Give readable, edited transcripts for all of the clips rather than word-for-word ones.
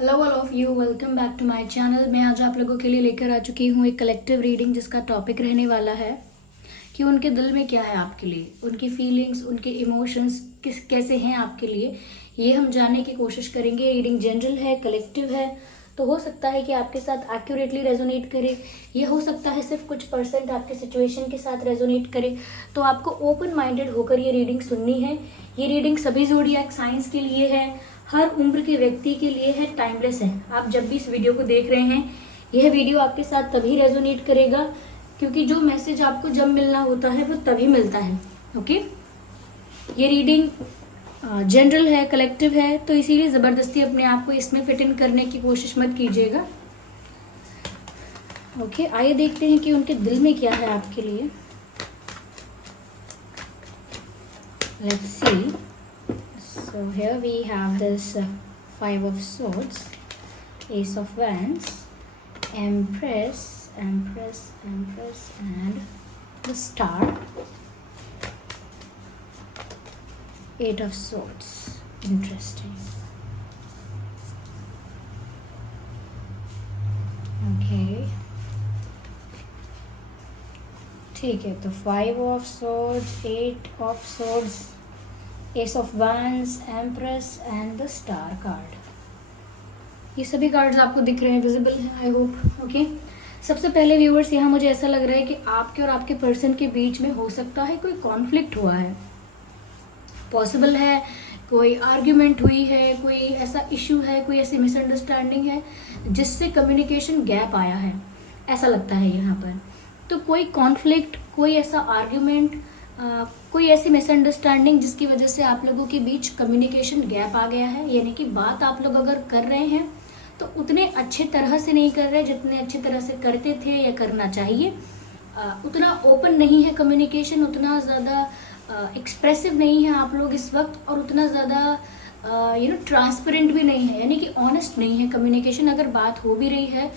Hello all of you, welcome back to my channel. मैं आज आप लोगों के लिए लेकर आ चुकी हूँ एक कलेक्टिव रीडिंग जिसका टॉपिक रहने वाला है कि उनके दिल में क्या है आपके लिए, उनकी फीलिंग्स, उनके इमोशंस कैसे हैं आपके लिए, ये हम जानने की कोशिश करेंगे। रीडिंग जनरल है, कलेक्टिव है, तो हो सकता है कि आपके साथ एक्यूरेटली रेजोनेट करे, ये हो सकता है सिर्फ कुछ परसेंट आपके सिचुएशन के साथ रेजोनेट करे। तो आपको ओपन माइंडेड होकर ये रीडिंग सुननी है। ये रीडिंग सभी ज़ोडिएक साइंस के लिए है, हर उम्र के व्यक्ति के लिए है, टाइमलेस है। आप जब भी इस वीडियो को देख रहे हैं, यह वीडियो आपके साथ तभी रेजोनेट करेगा क्योंकि जो मैसेज आपको जब मिलना होता है वो तभी मिलता है। ओके, ये रीडिंग जनरल है, कलेक्टिव है, तो इसीलिए ज़बरदस्ती अपने आप को इसमें फिट इन करने की कोशिश मत कीजिएगा। ओके, आइए देखते हैं कि उनके दिल में क्या है आपके लिए। Let's see. So here we have this Five of Swords, Ace of Wands, Empress, and the Star, Eight of Swords. Interesting. Okay. ठीक है, तो Five of Swords, Eight of Swords, S of wands, empress and the star card. ये सभी cards आपको दिख रहे हैं, visible है आई होप। ओके, सबसे पहले व्यूअर्स, यहाँ मुझे ऐसा लग रहा है कि आपके और आपके पर्सन के बीच में हो सकता है कोई कॉन्फ्लिक्ट हुआ है, पॉसिबल है कोई आर्ग्यूमेंट हुई है, कोई ऐसा इशू है, कोई ऐसी मिसअंडरस्टैंडिंग है जिससे कम्युनिकेशन गैप आया है, ऐसा लगता है यहाँ पर। तो कोई कॉन्फ्लिक्ट, कोई ऐसा आर्ग्यूमेंट, कोई ऐसी मिसअंडरस्टैंडिंग जिसकी वजह से आप लोगों के बीच कम्युनिकेशन गैप आ गया है, यानी कि बात आप लोग अगर कर रहे हैं तो उतने अच्छे तरह से नहीं कर रहे जितने अच्छी तरह से करते थे या करना चाहिए। उतना ओपन नहीं है कम्युनिकेशन, उतना ज़्यादा एक्सप्रेसिव नहीं है आप लोग इस वक्त, और उतना ज़्यादा ट्रांसपेरेंट भी नहीं है, यानी कि ऑनेस्ट नहीं है कम्युनिकेशन। अगर बात हो भी रही है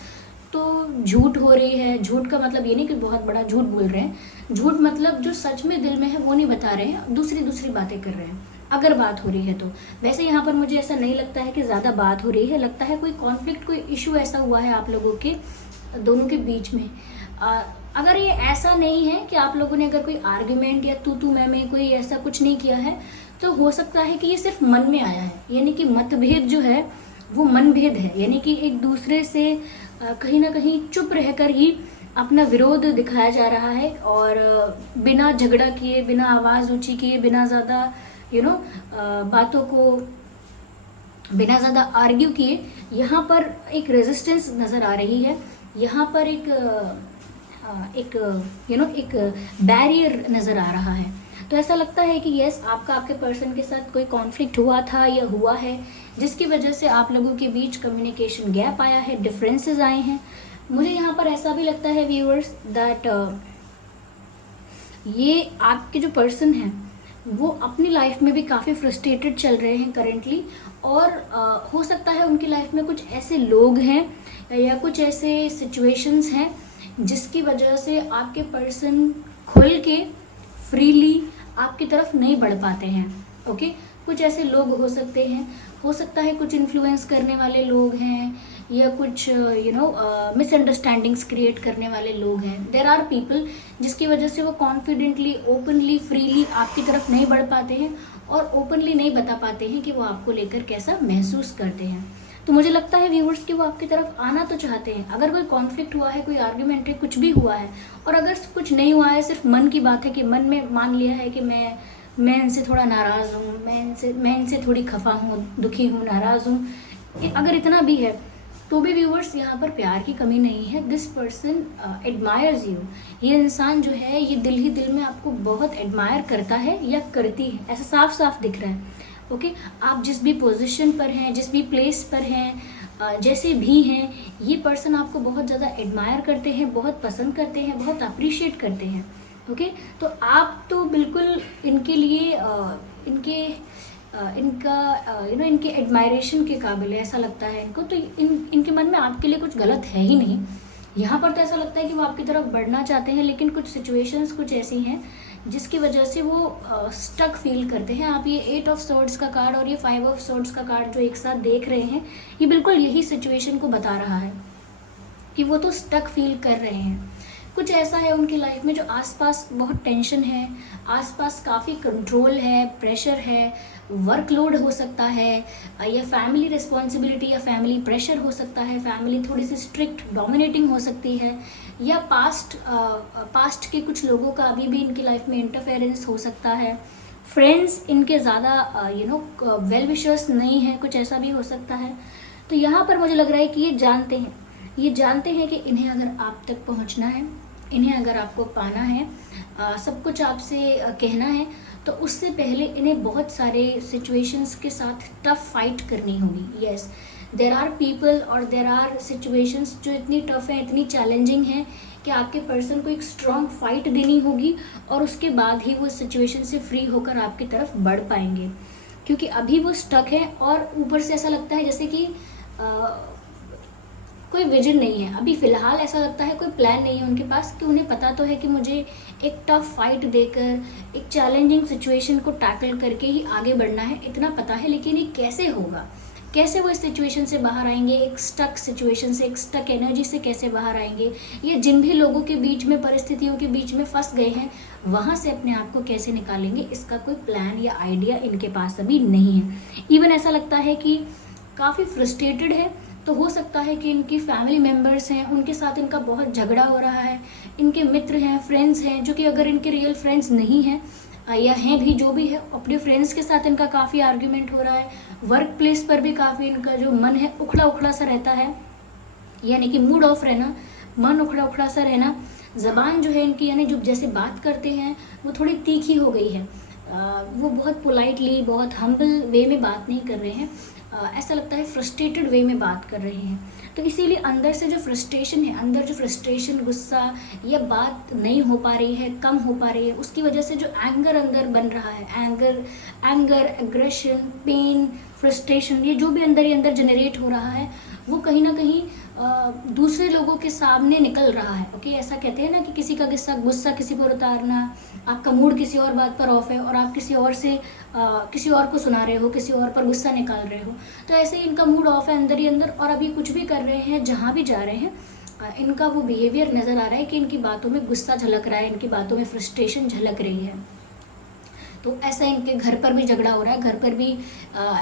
तो झूठ हो रही है। झूठ का मतलब ये नहीं कि बहुत बड़ा झूठ बोल रहे हैं, झूठ मतलब जो सच में दिल में है वो नहीं बता रहे हैं, दूसरी बातें कर रहे हैं अगर बात हो रही है तो। वैसे यहाँ पर मुझे ऐसा नहीं लगता है कि ज़्यादा बात हो रही है, लगता है कोई कॉन्फ्लिक्ट, कोई इशू ऐसा हुआ है आप लोगों के दोनों के बीच में। अगर ये ऐसा नहीं है कि आप लोगों ने अगर कोई आर्ग्यूमेंट या तू मैं कोई ऐसा कुछ नहीं किया है, तो हो सकता है कि ये सिर्फ मन में आया है, यानी कि मतभेद जो है वो मनभेद है, यानी कि एक दूसरे से कहीं ना कहीं चुप रहकर ही अपना विरोध दिखाया जा रहा है, और बिना झगड़ा किए, बिना आवाज़ ऊंची किए, बिना ज़्यादा बातों को, बिना ज़्यादा आर्ग्यू किए यहाँ पर एक रेजिस्टेंस नज़र आ रही है। यहाँ पर एक बैरियर नज़र आ रहा है। तो ऐसा लगता है कि यस, आपके पर्सन के साथ कोई कॉन्फ्लिक्ट हुआ था या हुआ है जिसकी वजह से आप लोगों के बीच कम्युनिकेशन गैप आया है, डिफरेंसेस आए हैं। मुझे यहाँ पर ऐसा भी लगता है व्यूअर्स दैट ये आपके जो पर्सन हैं वो अपनी लाइफ में भी काफ़ी फ्रस्ट्रेटेड चल रहे हैं करेंटली, और हो सकता है उनकी लाइफ में कुछ ऐसे लोग हैं या कुछ ऐसे सिचुएशंस हैं जिसकी वजह से आपके पर्सन खुल के फ्रीली आपकी तरफ नहीं बढ़ पाते हैं। ओके, कुछ ऐसे लोग हो सकते हैं, हो सकता है कुछ इन्फ्लुएंस करने वाले लोग हैं या कुछ मिसअंडरस्टैंडिंग्स क्रिएट करने वाले लोग हैं। देयर आर पीपल जिसकी वजह से वो कॉन्फिडेंटली, ओपनली, फ्रीली आपकी तरफ नहीं बढ़ पाते हैं और ओपनली नहीं बता पाते हैं कि वो आपको लेकर कैसा महसूस करते हैं। तो मुझे लगता है व्यूवर्स कि वो आपकी तरफ आना तो चाहते हैं। अगर कोई कॉन्फ्लिक्ट हुआ है, कोई आर्ग्यूमेंट है, कुछ भी हुआ है, और अगर कुछ नहीं हुआ है, सिर्फ मन की बात है कि मन में मान लिया है कि मैं इनसे थोड़ा नाराज़ हूँ, मैं इनसे थोड़ी खफा हूँ, दुखी हूँ, नाराज़ हूँ, अगर इतना भी है तो भी व्यूवर्स यहाँ पर प्यार की कमी नहीं है। This person admires you. ये इंसान जो है ये दिल ही दिल में आपको बहुत एडमायर करता है या करती है, ऐसा साफ साफ दिख रहा है। ओके, आप जिस भी पोजीशन पर हैं, जिस भी प्लेस पर हैं, जैसे भी हैं, ये पर्सन आपको बहुत ज़्यादा एडमायर करते हैं, बहुत पसंद करते हैं, बहुत अप्रिशिएट करते हैं। ओके, तो आप तो बिल्कुल इनके लिए इनके एडमायरेशन के काबिल है, ऐसा लगता है इनको। तो इनके मन में आपके लिए कुछ गलत है ही नहीं। यहाँ पर तो ऐसा लगता है कि वो आपकी तरफ बढ़ना चाहते हैं, लेकिन कुछ सिचुएशंस कुछ ऐसी हैं जिसकी वजह से वो स्टक फील करते हैं। आप ये 8 ऑफ सोर्ड्स का कार्ड और ये 5 ऑफ सोर्ड्स का कार्ड जो एक साथ देख रहे हैं, ये बिल्कुल यही सिचुएशन को बता रहा है कि वो तो स्टक फील कर रहे हैं। कुछ ऐसा है उनकी लाइफ में जो आसपास बहुत टेंशन है, आसपास काफ़ी कंट्रोल है, प्रेशर है, वर्कलोड हो सकता है, या फैमिली रिस्पॉन्सिबिलिटी या फैमिली प्रेशर हो सकता है, फैमिली थोड़ी सी स्ट्रिक्ट डोमिनेटिंग हो सकती है, या पास्ट के कुछ लोगों का अभी भी इनकी लाइफ में इंटरफेरेंस हो सकता है, फ्रेंड्स इनके ज़्यादा वेल विशर्स नहीं है, कुछ ऐसा भी हो सकता है। तो यहाँ पर मुझे लग रहा है कि ये जानते हैं कि इन्हें अगर आप तक पहुँचना है, इन्हें अगर आपको पाना है, सब कुछ आपसे कहना है, तो उससे पहले इन्हें बहुत सारे सिचुएशंस के साथ टफ फाइट करनी होगी। यस, देर आर पीपल और देर आर सिचुएशंस जो इतनी टफ है, इतनी चैलेंजिंग है कि आपके पर्सन को एक स्ट्रॉन्ग फाइट देनी होगी, और उसके बाद ही वो सिचुएशन से फ्री होकर आपकी तरफ बढ़ पाएंगे। क्योंकि अभी वो स्टक है और ऊपर से ऐसा लगता है जैसे कि कोई विजन नहीं है। अभी फ़िलहाल ऐसा लगता है कोई प्लान नहीं है उनके पास, कि उन्हें पता तो है कि मुझे एक टफ फाइट देकर, एक चैलेंजिंग सिचुएशन को टैकल करके ही आगे बढ़ना है, इतना पता है। लेकिन ये कैसे होगा, कैसे वो इस सिचुएशन से बाहर आएंगे, एक स्टक सिचुएशन से, एक स्टक एनर्जी से कैसे बाहर आएंगे, या जिन भी लोगों के बीच में, परिस्थितियों के बीच में फंस गए हैं, वहाँ से अपने आप को कैसे निकालेंगे, इसका कोई प्लान या आइडिया इनके पास अभी नहीं है। इवन ऐसा लगता है कि काफ़ी फ्रस्ट्रेटेड है। तो हो सकता है कि इनकी फैमिली मेम्बर्स हैं, उनके साथ इनका बहुत झगड़ा हो रहा है, इनके मित्र हैं, फ्रेंड्स हैं, जो कि अगर इनके रियल फ्रेंड्स नहीं हैं या हैं भी, जो भी है, अपने फ्रेंड्स के साथ इनका काफ़ी आर्ग्यूमेंट हो रहा है। वर्क प्लेस पर भी काफ़ी इनका जो मन है उखड़ा उखड़ा सा रहता है, यानी कि मूड ऑफ रहना, मन उखड़ा उखड़ा सा रहना। ज़बान जो है इनकी, यानी जो जैसे बात करते हैं वो थोड़ी तीखी हो गई है, वो बहुत पोलाइटली, बहुत हम्बल वे में बात नहीं कर रहे हैं, ऐसा लगता है फ्रस्ट्रेटेड वे में बात कर रहे हैं। तो इसीलिए अंदर से जो फ्रस्ट्रेशन है, अंदर जो फ्रस्ट्रेशन, गुस्सा, या बात नहीं हो पा रही है, कम हो पा रही है, उसकी वजह से जो एंगर अंदर बन रहा है, एंगर, एग्रेशन, पेन, फ्रस्ट्रेशन, ये जो भी अंदर ही अंदर जनरेट हो रहा है, वो कहीं ना कहीं दूसरे लोगों के सामने निकल रहा है। ओके, ऐसा कहते हैं ना कि किसी का गुस्सा किसी पर उतारना, आपका मूड किसी और बात पर ऑफ है और आप किसी और को सुना रहे हो, किसी और पर गुस्सा निकाल रहे हो। तो ऐसे ही इनका मूड ऑफ है अंदर ही अंदर, और अभी कुछ भी कर रहे हैं, जहाँ भी जा रहे हैं, इनका वो बिहेवियर नज़र आ रहा है कि इनकी बातों में गुस्सा झलक रहा है, इनकी बातों में फ्रस्ट्रेशन झलक रही है। तो ऐसा इनके घर पर भी झगड़ा हो रहा है, घर पर भी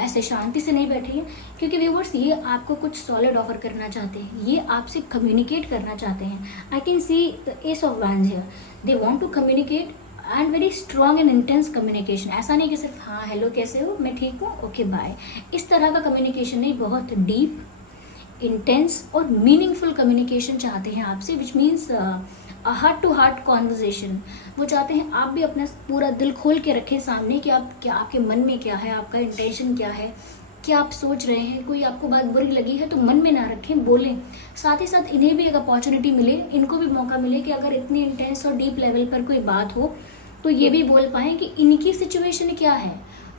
ऐसे शांति से नहीं बैठे हैं, क्योंकि व्यूअर्स ये आपको कुछ सॉलिड ऑफर करना चाहते हैं, ये आपसे कम्युनिकेट करना चाहते हैं। I can see the ace of wands here, they want to communicate and very strong and intense communication. ऐसा नहीं कि सिर्फ हाँ हेलो कैसे हो, मैं ठीक हूँ, ओके बाय, इस तरह का कम्युनिकेशन नहीं, बहुत डीप, इंटेंस और मीनिंगफुल कम्युनिकेशन चाहते हैं आपसे, which means heart to heart conversation. वो चाहते हैं आप भी अपना पूरा दिल खोल के रखें सामने, कि आप क्या, आपके मन में क्या है, आपका इंटेंशन क्या है, क्या आप सोच रहे हैं। कोई आपको बात बुरी लगी है तो मन में ना रखें, बोलें। साथ ही साथ इन्हें भी एक अपॉर्चुनिटी मिले, इनको भी मौका मिले कि अगर इतनी इंटेंस और डीप लेवल पर कोई बात हो तो ये भी बोल पाएँ कि इनकी सिचुएशन क्या है,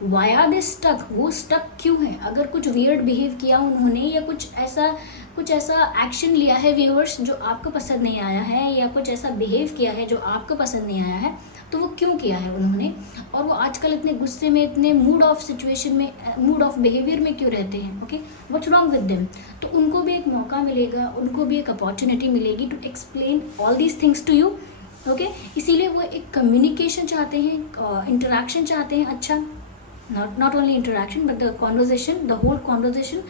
वाई आर दे स्टक, वो स्टक क्यों है। अगर कुछ वियर्ड बिहेव किया उन्होंने, या कुछ ऐसा एक्शन लिया है व्यूअर्स जो आपको पसंद नहीं आया है, या कुछ ऐसा बिहेव किया है जो आपको पसंद नहीं आया है, तो वो क्यों किया है उन्होंने, और वो आजकल इतने गुस्से में, इतने मूड ऑफ सिचुएशन में, मूड ऑफ बिहेवियर में क्यों रहते हैं। Okay, what's wrong with them. तो उनको भी एक मौका मिलेगा, उनको भी एक अपॉर्चुनिटी मिलेगी to explain all these things to you. Okay, इसीलिए वो एक कम्युनिकेशन चाहते हैं, इंटरेक्शन चाहते हैं, अच्छा, not only interaction but the conversation, the whole conversation।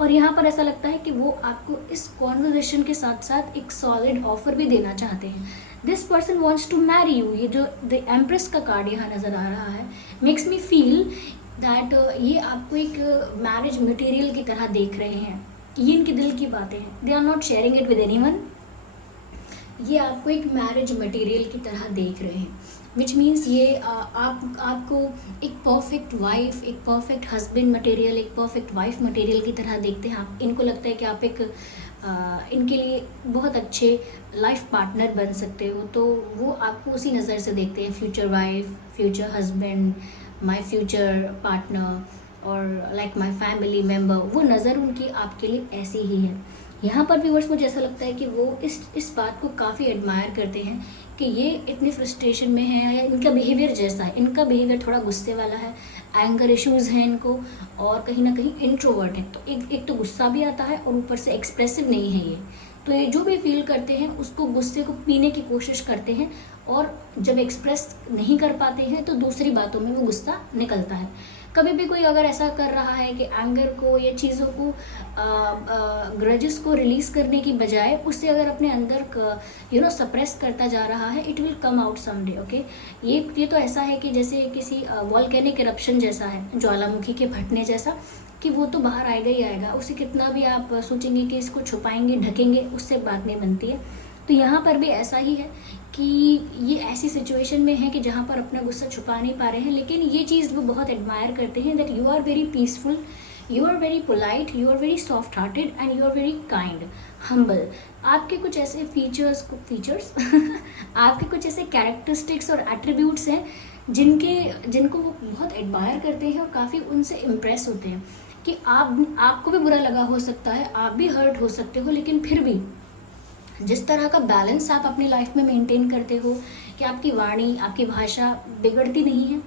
और यहाँ पर ऐसा लगता है कि वो आपको इस conversation के साथ साथ एक solid offer भी देना चाहते हैं। This person wants to marry you, ये जो the Empress का कार्ड यहाँ नज़र आ रहा है, makes me feel that ये आपको एक मैरिज मटेरियल की तरह देख रहे हैं। ये इनके दिल की बातें हैं, they are not sharing it with anyone। ये आपको एक मैरिज मटेरियल की तरह देख रहे हैं, विच मीन्स ये आपको एक परफेक्ट वाइफ, एक परफेक्ट हस्बैंड मटेरियल, एक परफेक्ट वाइफ मटेरियल की तरह देखते हैं। आप इनको लगता है कि आप एक इनके लिए बहुत अच्छे लाइफ पार्टनर बन सकते हो, तो वो आपको उसी नज़र से देखते हैं, future wife, future husband, my future partner, और लाइक माय फैमिली मेम्बर। वो नज़र उनकी आपके लिए ऐसी ही है। यहाँ पर व्यूअर्स मुझे ऐसा लगता है कि वो इस बात को काफ़ी एडमायर करते हैं कि ये इतनी फ्रस्ट्रेशन में है, या इनका बिहेवियर जैसा है, इनका बिहेवियर थोड़ा गुस्से वाला है, एंगर इश्यूज़ हैं इनको, और कहीं ना कहीं इंट्रोवर्ट है। तो एक तो गुस्सा भी आता है और ऊपर से एक्सप्रेसिव नहीं है ये। तो ये जो भी फील करते हैं उसको, गुस्से को पीने की कोशिश करते हैं, और जब एक्सप्रेस नहीं कर पाते हैं तो दूसरी बातों में वो गुस्सा निकलता है। कभी भी कोई अगर ऐसा कर रहा है कि एंगर को या चीज़ों को, ग्रजेस को रिलीज करने की बजाय उससे अगर अपने अंदर सप्रेस करता जा रहा है, it will come out someday. Okay, ये तो ऐसा है कि जैसे किसी वॉल्केनिक इरप्शन जैसा है, ज्वालामुखी के फटने जैसा, कि वो तो बाहर आएगा ही आएगा। उसे कितना भी आप सोचेंगे कि इसको छुपाएंगे, ढकेंगे, उससे बात नहीं बनती है। तो यहाँ पर भी ऐसा ही है कि ये ऐसी सिचुएशन में है कि जहाँ पर अपना गुस्सा छुपा नहीं पा रहे हैं, लेकिन ये चीज़ वो बहुत एडमायर करते हैं, that you are very peaceful, you are very polite, you are very soft hearted and you are very kind, humble. आपके कुछ ऐसे फीचर्स आपके कुछ ऐसे कैरेक्टरिस्टिक्स और एट्रीब्यूट्स हैं जिनको वो बहुत एडमायर करते हैं और काफ़ी उनसे इम्प्रेस होते हैं कि आपको भी बुरा लगा हो सकता है, आप भी हर्ट हो सकते हो, लेकिन फिर भी जिस तरह का बैलेंस आप अपनी लाइफ में मेंटेन करते हो कि आपकी वाणी, आपकी भाषा बिगड़ती नहीं है,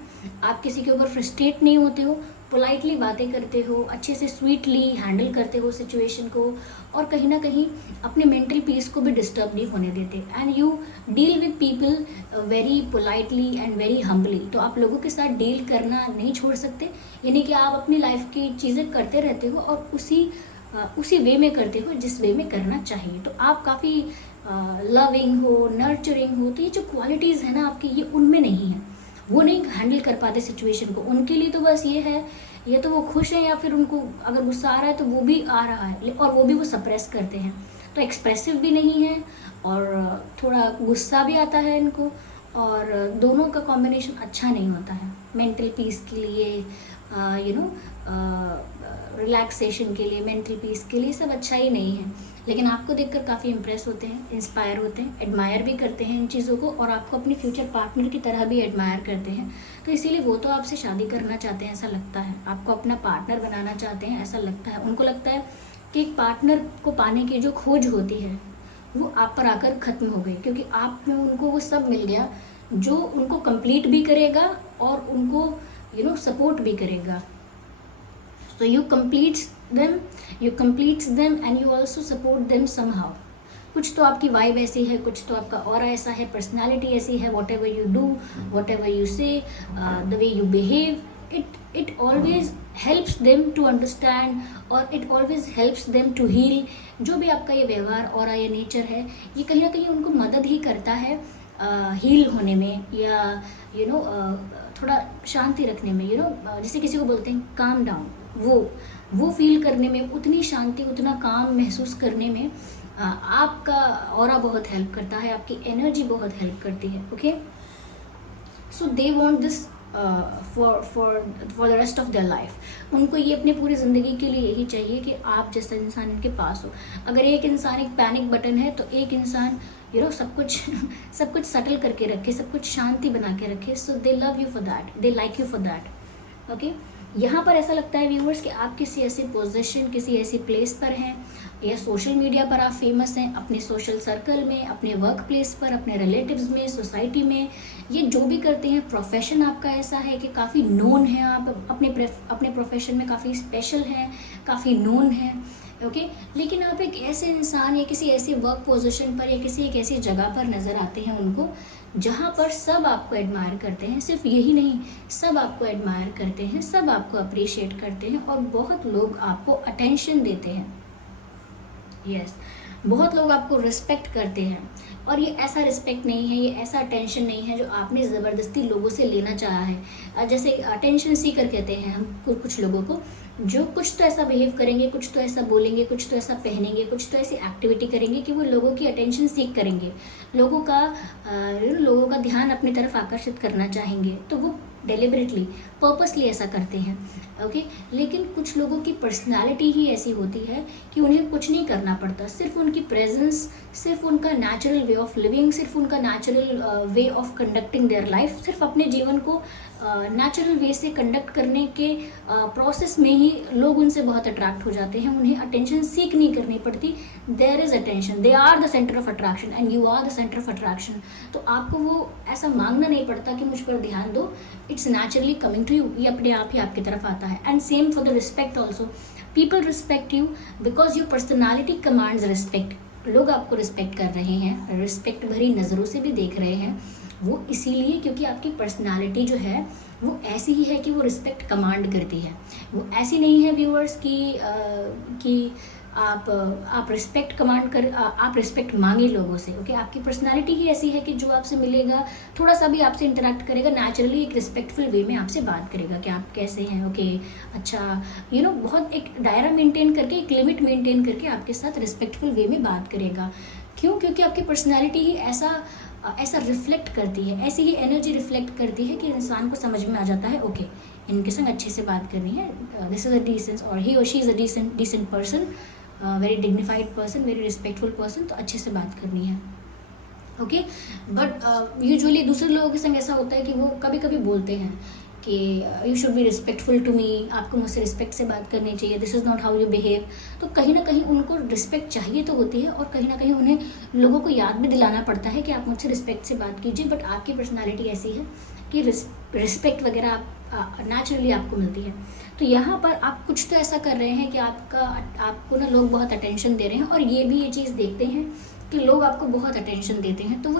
आप किसी के ऊपर फ्रस्ट्रेट नहीं होते हो, पोलाइटली बातें करते हो, अच्छे से स्वीटली हैंडल करते हो सिचुएशन को, और कहीं ना कहीं अपने मेंटल पीस को भी डिस्टर्ब नहीं होने देते, and you deal with people very politely and very humbly. तो आप लोगों के साथ डील करना नहीं छोड़ सकते, यानी कि आप अपनी लाइफ की चीज़ें करते रहते हो और उसी वे में करते हो जिस वे में करना चाहिए। तो आप काफ़ी लविंग हो, नर्चरिंग हो, तो ये जो क्वालिटीज़ है ना आपकी, ये उनमें नहीं है। वो नहीं हैंडल कर पाते सिचुएशन को, उनके लिए तो बस ये है, या तो वो खुश हैं या फिर उनको अगर गुस्सा आ रहा है तो वो भी आ रहा है, और वो भी वो सप्रेस करते हैं। तो एक्सप्रेसिव भी नहीं है और थोड़ा गुस्सा भी आता है इनको, और दोनों का कॉम्बिनेशन अच्छा नहीं होता है मेंटल पीस के लिए, रिलैक्सेशन के लिए, मेंटल पीस के लिए सब अच्छा ही नहीं है। लेकिन आपको देखकर काफ़ी इम्प्रेस होते हैं, इंस्पायर होते हैं, एडमायर भी करते हैं इन चीज़ों को, और आपको अपनी फ्यूचर पार्टनर की तरह भी एडमायर करते हैं। तो इसीलिए वो तो आपसे शादी करना चाहते हैं, ऐसा लगता है, आपको अपना पार्टनर बनाना चाहते हैं, ऐसा लगता है। उनको लगता है कि एक पार्टनर को पाने की जो खोज होती है वो आप पर आकर ख़त्म हो गई, क्योंकि आप में उनको वो सब मिल गया जो उनको कंप्लीट भी करेगा और उनको सपोर्ट भी करेगा। So you complete them and you also support them somehow. कुछ तो आपकी वाइब ऐसी है, कुछ तो आपका ऑरा ऐसा है, पर्सनालिटी ऐसी है, whatever you do, whatever you say, the way you behave, it always helps them to understand, और it always helps them to heal। जो भी आपका ये व्यवहार, ऑरा या नेचर है, ये कहीं ना कहीं उनको मदद ही करता है हील होने में, या थोड़ा शांति रखने में, जैसे किसी को बोलते हैं काम डाउन, वो फील करने में, उतनी शांति, उतना काम महसूस करने में आपका ऑरा बहुत हेल्प करता है, आपकी एनर्जी बहुत हेल्प करती है। Okay, so they want this for the rest of their life. उनको ये अपने पूरी ज़िंदगी के लिए यही चाहिए कि आप जैसा इंसान इनके पास हो। अगर एक इंसान एक पैनिक बटन है तो एक इंसान सब कुछ सटल करके रखे, सब कुछ शांति बना के रखे। So they love you for that, they like you for that. Okay, यहाँ पर ऐसा लगता है व्यूअर्स कि आप किसी ऐसी पोजीशन, किसी ऐसी प्लेस पर हैं, या सोशल मीडिया पर आप फेमस हैं, अपने सोशल सर्कल में, अपने वर्क प्लेस पर, अपने रिलेटिव्स में, सोसाइटी में, ये जो भी करते हैं, प्रोफेशन आपका ऐसा है कि काफ़ी नोन है, आप अपने प्रोफेशन में काफ़ी स्पेशल हैं, काफ़ी नोन हैं। ओके, लेकिन आप एक ऐसे इंसान या किसी ऐसी वर्क पोजीशन पर या किसी एक ऐसी जगह पर नज़र आते हैं उनको, जहाँ पर सब आपको एडमायर करते हैं। सिर्फ यही नहीं, सब आपको एडमायर करते हैं, सब आपको अप्रिशिएट करते हैं, और बहुत लोग आपको अटेंशन देते हैं। यस, बहुत लोग आपको रिस्पेक्ट करते हैं, और ये ऐसा रिस्पेक्ट नहीं है, ये ऐसा अटेंशन नहीं है जो आपने ज़बरदस्ती लोगों से लेना चाहा है। जैसे अटेंशन सीकर कहते हैं हम कुछ लोगों को, जो कुछ तो ऐसा बिहेव करेंगे, कुछ तो ऐसा बोलेंगे, कुछ तो ऐसा पहनेंगे, कुछ तो ऐसी एक्टिविटी करेंगे कि वो लोगों की अटेंशन सीख करेंगे, लोगों का ध्यान अपनी तरफ आकर्षित करना चाहेंगे। तो वो डेलिबरेटली, पर्पसली ऐसा करते हैं। ओके। लेकिन कुछ लोगों की पर्सनालिटी ही ऐसी होती है कि उन्हें कुछ नहीं करना पड़ता, सिर्फ उनकी प्रेजेंस, सिर्फ उनका नेचुरल वे ऑफ लिविंग, सिर्फ उनका natural way of conducting their life, सिर्फ अपने जीवन को नेचुरल वे से कंडक्ट करने के प्रोसेस में ही लोग उनसे बहुत अट्रैक्ट हो जाते हैं। उन्हें अटेंशन सीख नहीं करनी पड़ती, there is attention, they are the centre of attraction and you are the centre of attraction. तो आपको वो ऐसा मांगना नहीं पड़ता कि मुझ पर ध्यान दो, it's naturally coming to you, ये अपने आप ही आपकी तरफ आता है। And same for the respect also, people respect you because your personality commands respect. लोग आपको रिस्पेक्ट कर रहे हैं, रिस्पेक्ट भरी नज़रों से भी देख रहे हैं, वो इसीलिए क्योंकि आपकी पर्सनालिटी जो है वो ऐसी ही है कि वो रिस्पेक्ट कमांड करती है। वो ऐसी नहीं है व्यूअर्स कि आप रिस्पेक्ट कमांड कर, आप रिस्पेक्ट मांगे लोगों से। ओके, आपकी पर्सनालिटी ही ऐसी है कि जो आपसे मिलेगा, थोड़ा सा भी आपसे इंटरेक्ट करेगा, नेचुरली एक रिस्पेक्टफुल वे में आपसे बात करेगा कि आप कैसे हैं, ओके अच्छा, बहुत एक दायरा मेंटेन करके, एक लिमिट मेंटेन करके आपके साथ रिस्पेक्टफुल वे में बात करेगा। क्यों? क्योंकि आपकी पर्सनैलिटी ही ऐसा रिफ्लेक्ट करती है, ऐसी ही एनर्जी रिफ्लेक्ट करती है कि इंसान को समझ में आ जाता है ओके इनके संग अच्छे से बात करनी है, दिस इज़ अ डिसेंट और ही और she is a decent person, very dignified person, very respectful person, तो अच्छे से बात करनी है। ओके, बट यूजुअली दूसरे लोगों के संग ऐसा होता है कि वो कभी कभी बोलते हैं कि you should be respectful to me, आपको मुझसे रिस्पेक्ट से बात करनी चाहिए, this is not how you behave. तो कहीं ना कहीं उनको रिस्पेक्ट चाहिए तो होती है, और कहीं ना कहीं उन्हें लोगों को याद भी दिलाना पड़ता है कि आप मुझसे रिस्पेक्ट से बात कीजिए। बट आपकी पर्सनालिटी ऐसी है कि रिस्पेक्ट वगैरह नेचुरली आपको मिलती है। तो यहाँ पर आप कुछ तो ऐसा कर रहे हैं कि आपको ना लोग बहुत अटेंशन दे रहे हैं, और ये भी ये चीज़ देखते हैं कि लोग आपको बहुत अटेंशन देते हैं, तो वो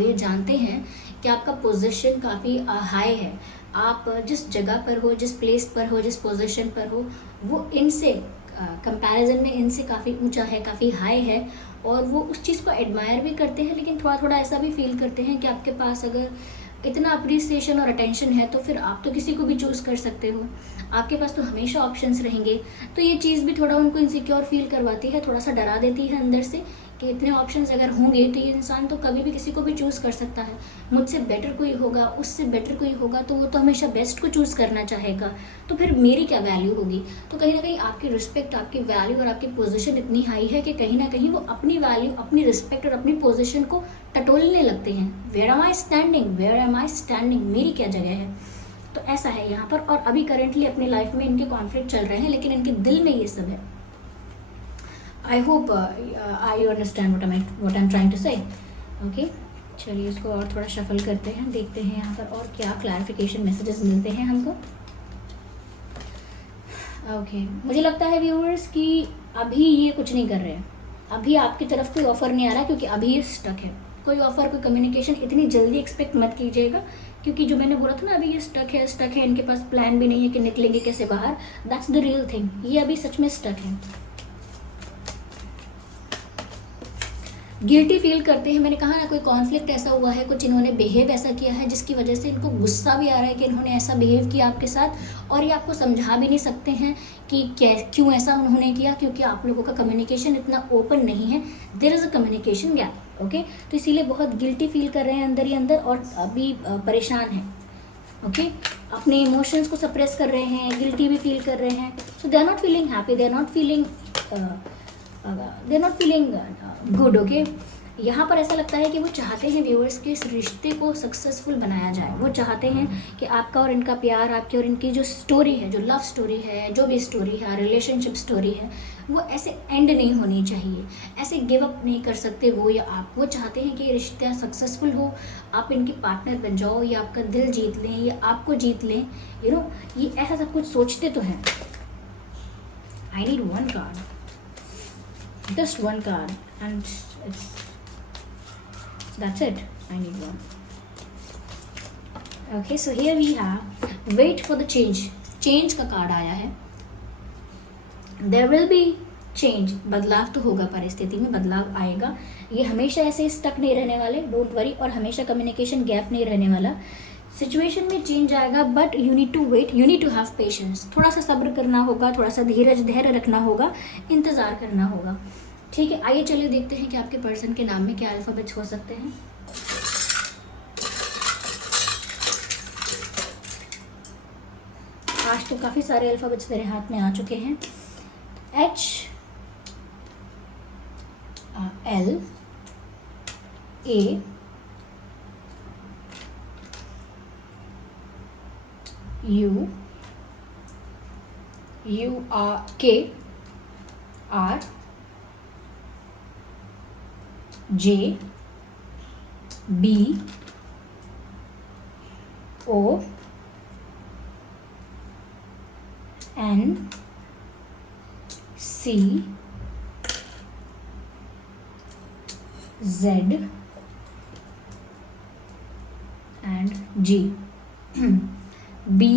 ये जानते हैं कि आपका पोजीशन काफ़ी हाई है। आप जिस जगह पर हो, जिस प्लेस पर हो, जिस पोजीशन पर हो, वो इनसे कंपैरिजन में इनसे काफ़ी ऊंचा है, काफ़ी हाई है, और वो उस चीज़ को एडमायर भी करते हैं, लेकिन थोड़ा थोड़ा ऐसा भी फील करते हैं कि आपके पास अगर इतना अप्रिसिएशन और अटेंशन है तो फिर आप तो किसी को भी चूज़ कर सकते हो, आपके पास तो हमेशा ऑप्शंस रहेंगे। तो ये चीज़ भी थोड़ा उनको इनसिक्योर फील करवाती है, थोड़ा सा डरा देती है अंदर से कि इतने ऑप्शंस अगर होंगे तो ये इंसान तो कभी भी किसी को भी चूज़ कर सकता है, मुझसे बेटर कोई होगा, उससे बेटर कोई होगा, तो वो तो हमेशा बेस्ट को चूज़ करना चाहेगा, तो फिर मेरी क्या वैल्यू होगी। तो कहीं ना कहीं आपकी रिस्पेक्ट, आपकी वैल्यू और आपकी पोजीशन इतनी हाई है कि कहीं ना कहीं वो अपनी वैल्यू, अपनी रिस्पेक्ट और अपनी पोजीशन को टटोलने लगते हैं। वेयर एम आई स्टैंडिंग, मेरी क्या जगह है। तो ऐसा है यहाँ पर, और अभी करेंटली अपनी लाइफ में इनके कॉन्फ्लिक्ट चल रहे हैं, लेकिन इनके दिल में ये सब है। I hope I understand what I'm trying to say. Okay, चलिए इसको और थोड़ा शफल करते हैं, देखते हैं यहाँ पर और क्या क्लैरिफिकेशन मैसेजेस मिलते हैं हमको। ओके, मुझे लगता है व्यूअर्स कि अभी ये कुछ नहीं कर रहे हैं, अभी आपकी तरफ कोई ऑफर नहीं आ रहा, क्योंकि अभी ये स्टक है। कोई ऑफर, कोई कम्युनिकेशन इतनी जल्दी एक्सपेक्ट मत कीजिएगा, क्योंकि जो मैंने बोला था ना, अभी ये स्टक है, इनके पास प्लान भी नहीं है कि निकलेंगे कैसे बाहर। दैट्स द रियल थिंग, ये अभी सच में स्टक है, गिल्टी फील करते हैं। मैंने कहा ना, कोई कॉन्फ्लिक्ट ऐसा हुआ है, कुछ इन्होंने बिहेव ऐसा किया है जिसकी वजह से इनको गुस्सा भी आ रहा है कि इन्होंने ऐसा बिहेव किया आपके साथ, और ये आपको समझा भी नहीं सकते हैं कि क्यों ऐसा उन्होंने किया, क्योंकि आप लोगों का कम्युनिकेशन इतना ओपन नहीं है, there is a communication gap. Okay, तो इसीलिए बहुत गिल्टी फील कर रहे हैं अंदर ही अंदर, और अभी परेशान हैं। ओके, अपने इमोशंस को सप्रेस कर रहे हैं, गिल्टी भी फील कर रहे हैं। So they are not feeling happy, they are not feeling good. Okay, यहाँ पर ऐसा लगता है कि वो चाहते हैं व्यूअर्स के इस रिश्ते को सक्सेसफुल बनाया जाए। वो चाहते हैं कि आपका और इनका प्यार, आपकी और इनकी जो स्टोरी है, जो लव स्टोरी है, जो भी स्टोरी है, रिलेशनशिप स्टोरी है, वो ऐसे एंड नहीं होनी चाहिए, ऐसे गिव अप नहीं कर सकते वो या आप। वो चाहते हैं कि ये रिश्ता सक्सेसफुल हो, आप इनके पार्टनर बन जाओ, या आपका दिल जीत लें, या आपको जीत लें, ये ऐसा सब कुछ सोचते तो हैं। I need one card, just one card, and that's it. I need one. Okay, so here we have wait for the change का कार्ड आया है। there will be change, बदलाव तो होगा, परिस्थिति में बदलाव आएगा, ये हमेशा ऐसे स्टक नहीं रहने वाले, डोंट वरी, और हमेशा कम्युनिकेशन गैप नहीं रहने वाला। सिचुएशन में चेंज आएगा, but you need to wait, you need to have patience, थोड़ा सा सब्र करना होगा, थोड़ा सा धैर्य रखना होगा, इंतज़ार करना होगा। ठीक है, आइए चलिए देखते हैं कि आपके पर्सन के नाम में क्या अल्फ़ाबेट्स हो सकते हैं। तो काफ़ी सारे अल्फ़ाबेट्स मेरे हाथ में आ चुके हैं। H L A U K R J B O N C Z and G. B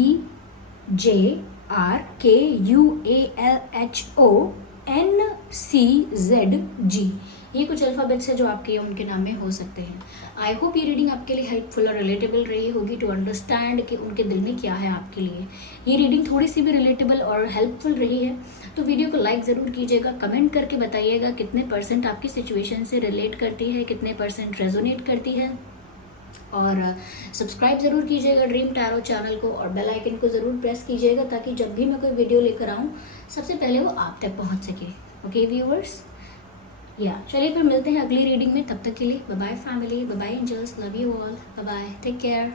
J R K U A L H O N C Z G, ये कुछ अल्फ़ाबेट्स है जो आपके उनके नाम में हो सकते हैं। आई होप ये रीडिंग आपके लिए हेल्पफुल और रिलेटेबल रही होगी टू अंडरस्टैंड कि उनके दिल में क्या है आपके लिए। ये रीडिंग थोड़ी सी भी रिलेटेबल और हेल्पफुल रही है तो वीडियो को लाइक ज़रूर कीजिएगा, कमेंट करके बताइएगा कितने % आपकी सिचुएशन से रिलेट करती है, कितने % रेजोनेट करती है, और सब्सक्राइब ज़रूर कीजिएगा ड्रीम टैरो चैनल को, और बेल आइकन को ज़रूर प्रेस कीजिएगा ताकि जब भी मैं कोई वीडियो लेकर आऊँ सबसे पहले वो आप तक पहुँच सके। ओके व्यूअर्स, चलिए फिर मिलते हैं अगली रीडिंग में। तब तक के लिए bye bye family, bye bye angels, love you all, bye bye, take care.